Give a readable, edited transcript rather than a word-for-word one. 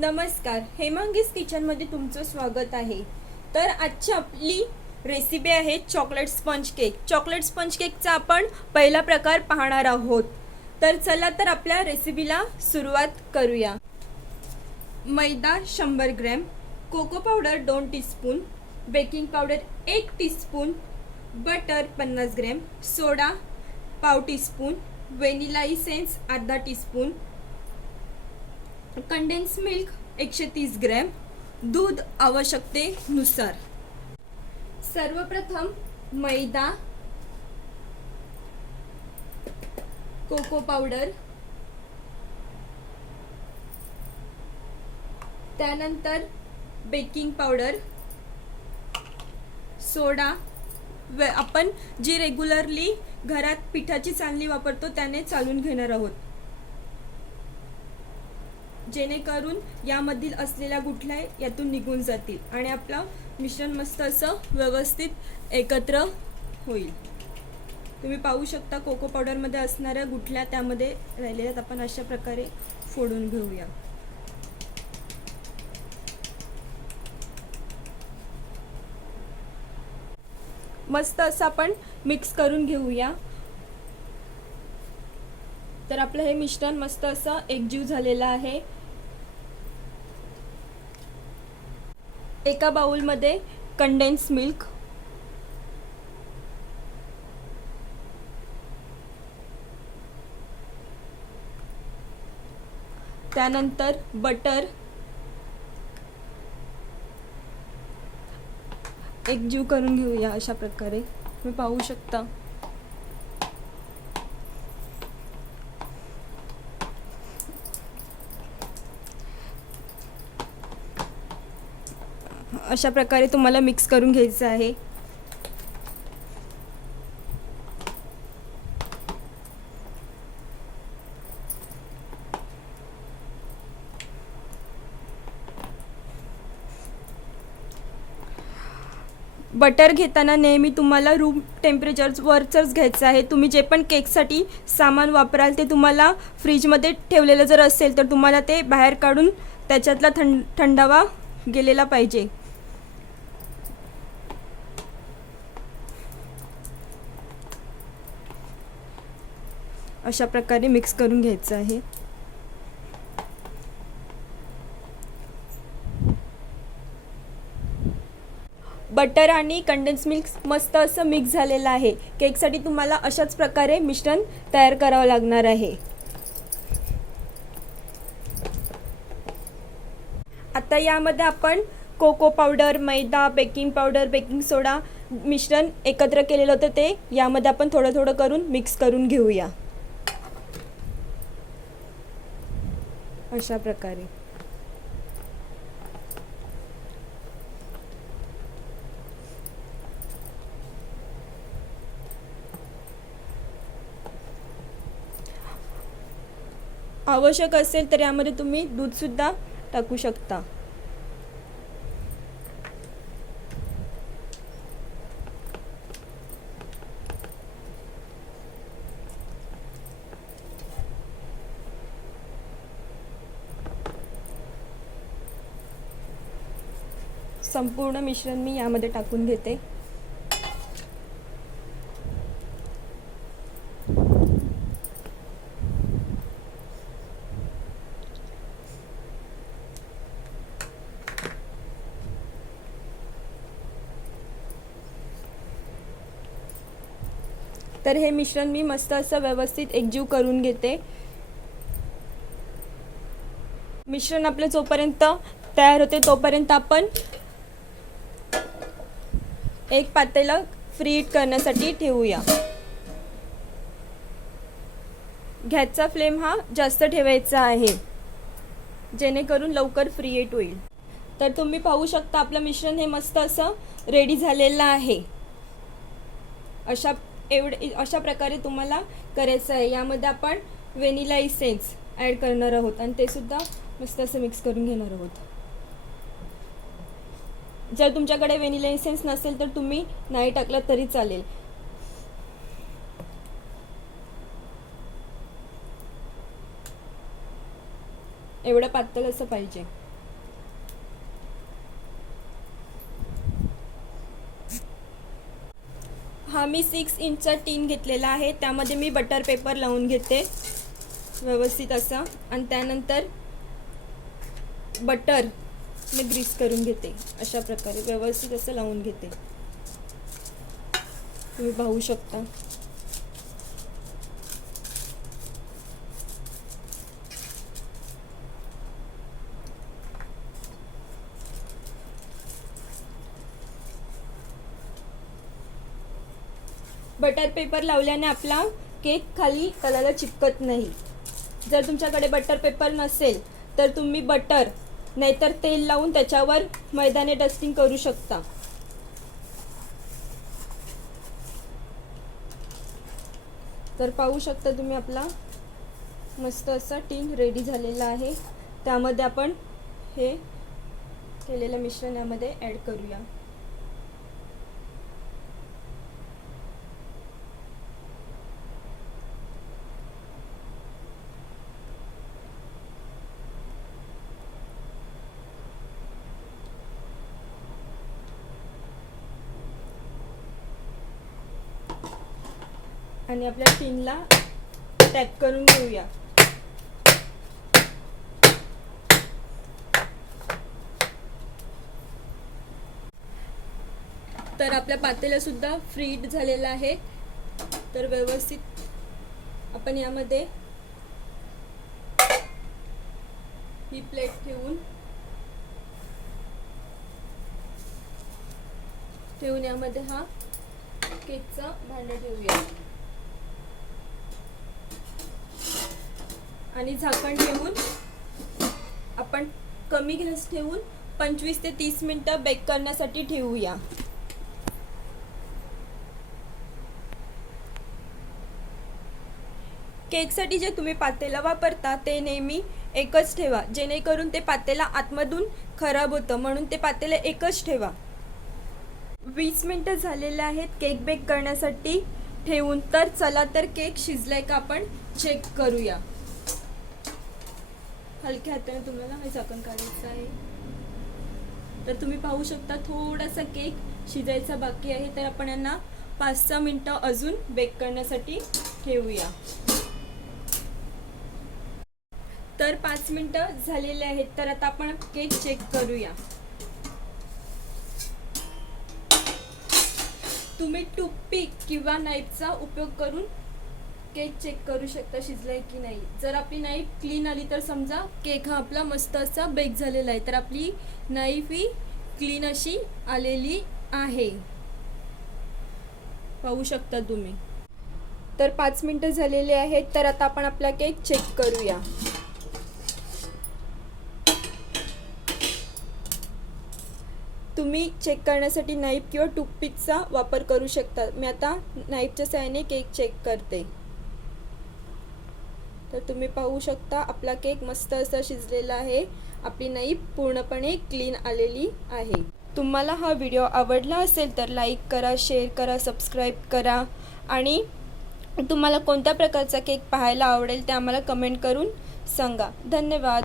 नमस्कार, हेमांगीज किचनमध्ये तुमचं स्वागत आहे. तर आजची आपली रेसिपी आहे chocolate sponge cake. Chocolate sponge केकचा आपण पहिला प्रकार पाहणार आहोत. तर चला तर आपल्या रेसिपीला सुरुवात करूया. मैदा 100 gram, cocoa powder 2 teaspoon, baking powder 1 teaspoon, butter 50 gram, soda पाव टीस्पून, व्हॅनिला इसेन्स अर्धा टीस्पून, कंडेन्स मिल्क 130 ग्रॅम, दूध आवश्यकतेनुसार. सर्वप्रथम मैदा, कोको पावडर, त्यानंतर बेकिंग पावडर, सोडा आपण जी रेग्युलरली घरात पिठाची चाळणी वापरतो त्याने चालून घेणार आहोत, जेणेकरून यामधील असलेल्या गुठळ्या यातून निघून जातील आणि आपलं मिश्रण मस्त असं व्यवस्थित एकत्र होईल. तुम्ही पाहू शकता कोको पावडरमध्ये असणाऱ्या गुठळ्या त्यामध्ये राहिलेल्या आपण अशा प्रकारे फोडून घेऊया. मस्त असं आपण मिक्स करून घेऊया. तर आपलं हे मिश्रण मस्त असं एकजीव झालेलं आहे. एका बाउलमध्ये कंडेन्स मिल्क, त्यानंतर बटर एकजीव करून घेऊया. अशा प्रकारे तुम्ही पाहू शकता. अशा प्रकारे तुम्हाला मिक्स करून घ्यायचं आहे. बटर घेताना नेहमी तुम्हाला रूम टेम्परेचरवरच घ्यायचं आहे. तुम्ही जे पण केकसाठी सामान वापराल ते तुम्हाला फ्रीजमध्ये ठेवलेलं जर असेल तर तुम्हाला ते बाहेर काढून त्याच्यातला थंडावा गेलेला पाहिजे. अशा प्रकारे मिक्स करून घ्यायचं आहे. बटर आणि कंडेन्स मिल्क मस्त असं मिक्स झालेलं आहे. केकसाठी तुम्हाला अशाच प्रकारे मिश्रण तयार करावं लागणार आहे. आता यामध्ये आपण कोको पावडर, मैदा, बेकिंग पावडर, बेकिंग सोडा मिश्रण एकत्र केलेलं होतं ते यामध्ये आपण थोडं थोडं करून मिक्स करून घेऊया. अशा प्रकारे आवश्यक असेल तर यामध्ये तुम्ही दूध सुद्धा टाकू शकता. संपूर्ण मिश्रण मी यामध्ये टाकून घेते. तर हे मिश्रण मी मस्त असं व्यवस्थित एकजीव करून घेते. मिश्रण आपलं जोपर्यंत तयार होते तोपर्यंत आपण एक पातेलं फ्री हीट करण्यासाठी ठेवूया. गॅसचा फ्लेम हा जास्त ठेवायचा आहे जेणेकरून लवकर फ्री हीट होईल. तर तुम्ही पाहू शकता आपलं मिश्रण हे मस्त असं रेडी झालेलं आहे. अशा प्रकारे तुम्हाला करायचं आहे. यामध्ये आपण व्हॅनिला इसेन्स ॲड करणार आहोत आणि ते सुद्धा मस्त असं मिक्स करून घेणार आहोत. जर तुमच्याकडे व्हॅनिला इसेन्स नसेल तर तुम्ही नाही टाकलं तरी चालेल. एवढं पातळ असं पाहिजे. हा मी 6 इंचचा टीन घेतलेला आहे, त्यामध्ये मी बटर पेपर लावून घेते व्यवस्थित असं, आणि त्यानंतर बटर मी ग्रीस करून घेते अशा प्रकारे व्यवस्थित असं लावून घेते. तुम्ही पाहू शकता. बटर पेपर लावल्याने आपला केक खाली तलाला चिपकत नाही. जर तुमच्याकडे बटर पेपर नसेल तर तुम्ही बटर नाहीतर तेल लावून त्याच्यावर मैदाने डस्टिंग करू शकता. तर पाहू शकता तुम्ही आपला मस्त असा टीन रेडी झालेला आहे. त्यामध्ये आपण हे केलेलं मिश्रण यामध्ये ॲड करूया. आणि आपल्या टीनला टॅप करून घेऊया. तर आपल्या पातेलं सुद्धा फ्रीड झालेलं आहे. तर व्यवस्थित आपण यामध्ये ही प्लेट ठेवून यामध्ये हा केकचा भांडा ठेवूया आणि झाकण ठेवून आपण कमी गॅस ठेवून 25 ते 30 मिनिटं बेक करण्यासाठी ठेवूया. केकसाठी जे तुम्ही पातेलं वापरता ते नेहमी एकच ठेवा, जेणेकरून ते पातेलं आतमधून खराब होतं, म्हणून ते पातेलं एकच ठेवा. 20 मिनिटं झालेले आहेत केक बेक करण्यासाठी ठेवून. तर चला तर केक शिजलाय का आपण चेक करूया. हलक्या हाताने तुम्हाला हे झाकण काढायचं आहे. तर तुम्ही पाहू शकता थोडासा केक शिजायचा बाकी आहे. तर आपण यांना 5-6 मिनिटं अजून बेक करण्यासाठी ठेवूया. तर 5 मिनिटं झालेले आहेत. तर आता आपण केक चेक करूया. तुम्ही टूथपिक किंवा नाईफचा उपयोग करून केक चेक करू शकता शिजलाय की नाही. जर आपली नाईफ क्लीन आली तर समजा केक हा आपला मस्त असा बेक झालेला आहे. तर आपली नाईफ ही क्लीन अशी आलेली आहे, पाहू शकता तुम्ही. तर 5 मिनिटं झालेली आहेत. तर आता आपण आपला केक चेक करूया. तुम्ही चेक करण्यासाठी नाईफ किंवा टूथपिकचा वापर करू शकता. मी आता नाईफच्या सहाय्याने केक चेक करते. तर तुम्ही पाहू शकता आपला केक मस्त असा शिजलेला आहे. आपली नाईफ पूर्णपणे क्लीन आलेली आहे. तुम्हाला हा व्हिडिओ आवडला असेल तर लाईक करा, शेअर करा, सबस्क्राईब करा आणि तुम्हाला कोणत्या प्रकारचा केक पाहायला आवडेल ते आम्हाला कमेंट करून सांगा. धन्यवाद.